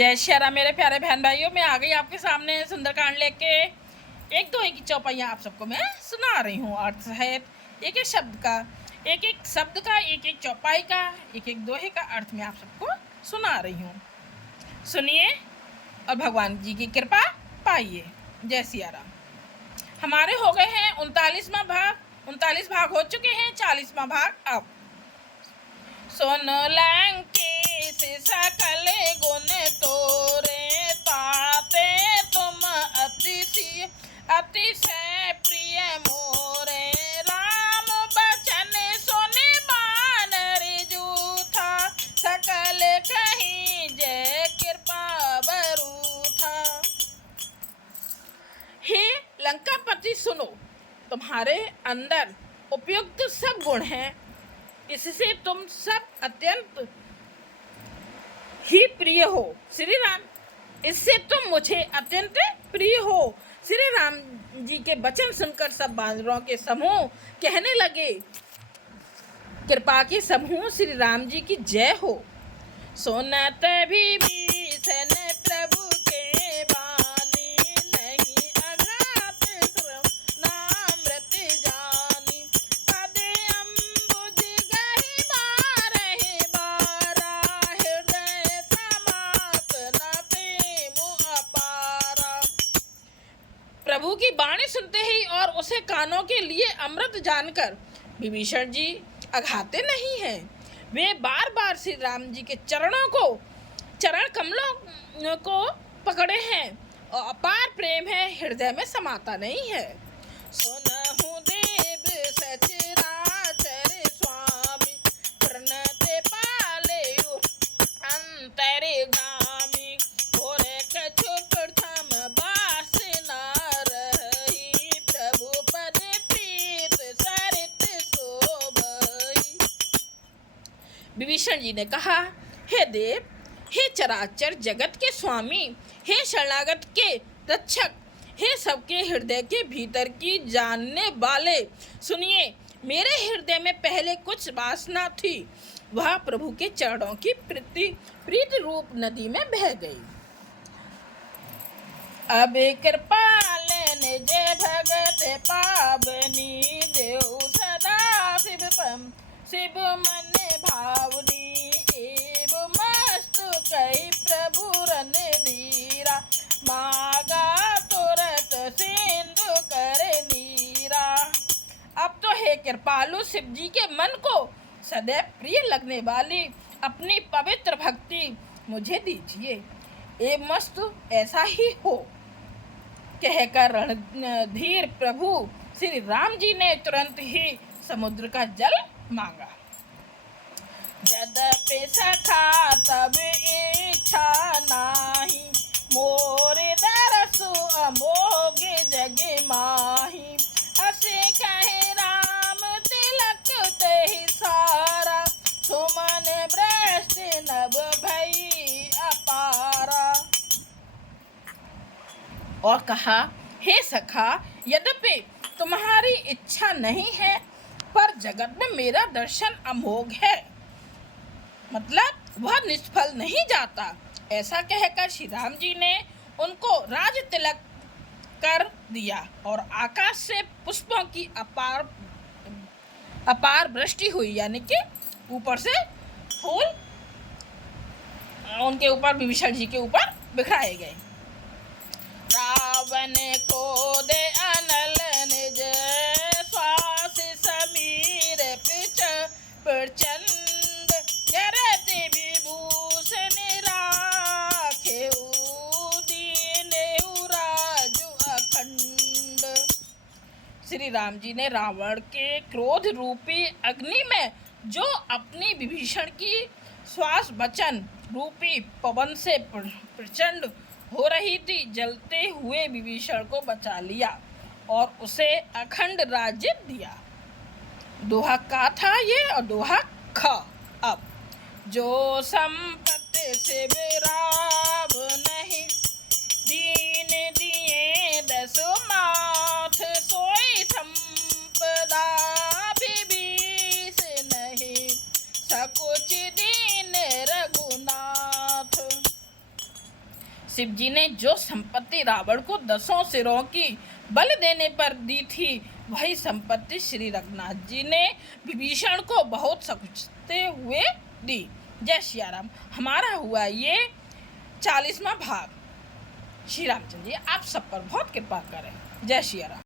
जय श्री राम मेरे प्यारे बहन भाइयों, मैं आ गई आपके सामने सुंदरकांड लेके। एक दो एक चौपाइयाँ आप सबको मैं सुना रही हूँ अर्थ सहित, एक एक शब्द का, एक एक शब्द का, एक एक चौपाई का, एक एक दोहे का अर्थ मैं आप सबको सुना रही हूँ। सुनिए और भगवान जी की कृपा पाइए। जय सिया राम। हमारे हो गए हैं 39वां भाग, 39 भाग हो चुके हैं, 40वां भाग अब। सुन लंकेश सकल गुण तोरे, ताते तुम अतिशय प्रिय मोरे। राम बचन सुनि बानर जूथा, सकल कहीं जय कृपा बरूथा। हे लंकापति सुनो, तुम्हारे अंदर उपयुक्त सब गुण हैं, इससे तुम सब अत्यंत ही प्रिय हो श्री राम। इससे तुम मुझे अत्यंत प्रिय हो। श्री राम जी के वचन सुनकर सब बानरों के समूह कहने लगे, कृपा के समूह श्री राम जी की जय हो। सुनत विभीषण प्रभु के बानी, नहीं अघात नामृत जानी। पद अम्बुज गहि बारहि बारा, हृदय समात न प्रेम अपारा। प्रभु की वाणी सुनते ही और उसे कानों के लिए अमृत जानकर विभीषण जी अघाते नहीं हैं। वे बार बार श्री राम जी के चरण कमलों को पकड़े हैं और अपार प्रेम है, हृदय में समाता नहीं है। सुनहु देव सचराचर स्वामी, प्रणत पाले अंतर्गामी। और कछु प्रथम बास न रही, प्रभु पद प्रीत सरित शोभई। विभीषण जी ने कहा, हे देव, हे चराचर जगत के स्वामी, हे शरणागत के रक्षक, हे सबके हृदय के भीतर की जानने वाले, सुनिए, मेरे हृदय में पहले कुछ वासना थी, वह प्रभु के चरणों की प्रीति रूप नदी में बह गई। अब कृपाल निज भगत पावनी, देव सदा शिव मन भावनी। एव मस्तु कई प्रभु रन धीरा, मागा तुरत सिंधु कर नीरा। अब तो हे कृपालु शिव जी के मन को सदैव प्रिय लगने वाली अपनी पवित्र भक्ति मुझे दीजिए। ए मस्तु ऐसा ही हो, कहकर रणधीर प्रभु श्री राम जी ने तुरंत ही समुद्र का जल मांगा। यद्यपि सखा तब इच्छा नाही, मोर दरसु अमोघ जग माही। असे कहे राम तिलक तेहि सारा, सुमन भ्रष्ट नभ भई अपारा। और कहा, हे सखा, यद्यपि तुम्हारी इच्छा नहीं है, पर जगत में मेरा दर्शन अमोघ है, मतलब वह निष्फल नहीं जाता। ऐसा कहकर श्री राम जी ने उनको राज तिलक कर दिया और आकाश से पुष्पों की अपार वृष्टि हुई, यानी कि ऊपर से फूल उनके ऊपर, विभीषण जी के ऊपर बिखराए गए। रावण को दे अनल निज श्वास समीर प्रचंड, जरत विभूषण राखेउ दीनेउ राजु अखंड। श्री राम जी ने रावण के क्रोध रूपी अग्नि में, जो अपनी विभीषण की श्वास वचन रूपी पवन से प्रचंड हो रही थी, जलते हुए विभीषण को बचा लिया और उसे अखंड राज्य दिया। दोहा का था ये और दोहा ख। अब जो संपत्ति से विराभ नहीं, दीन दिए दसो माथ। सोई संपदा विभीष नहीं, सकुच दीन रघुनाथ। शिव जी ने जो संपत्ति रावण को 10 सिरों की बल देने पर दी थी, वही संपत्ति श्री रघुनाथ जी ने विभीषण को बहुत सोचते हुए दी। जय सिया राम। हमारा हुआ ये 40वां भाग। श्री रामचंद्र जी आप सब पर बहुत कृपा करें। जय सिया राम।